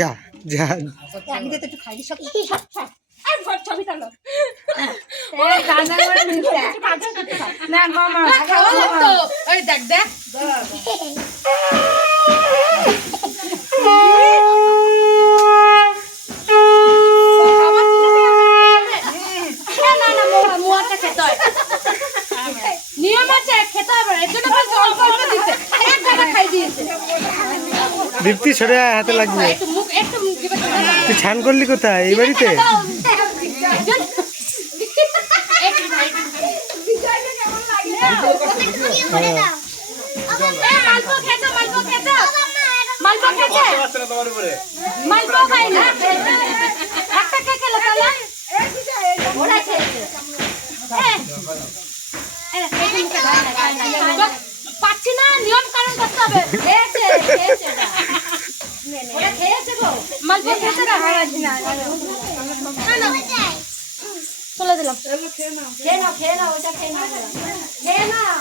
যা যা আমি তো একটু খাই সব ছবি টানো না মামা তো ওই দেখ দেখ নিয়ম আছে খেতে হবে এর জন্য অল্প অল্প দিতে এক গাদা খাই দিয়েছে দীপ্তি সরে আয়, হাতে লাগবে। একটু মুখ দিবে তুই ছান করলি কোথায়? এই বাড়িতে? পাচ্ছি না নিয়ম কারণ করতে হবে মালপোয়া খেতে না চলে দিলাম খেয়ে নাও ওটা খেয়ে নাও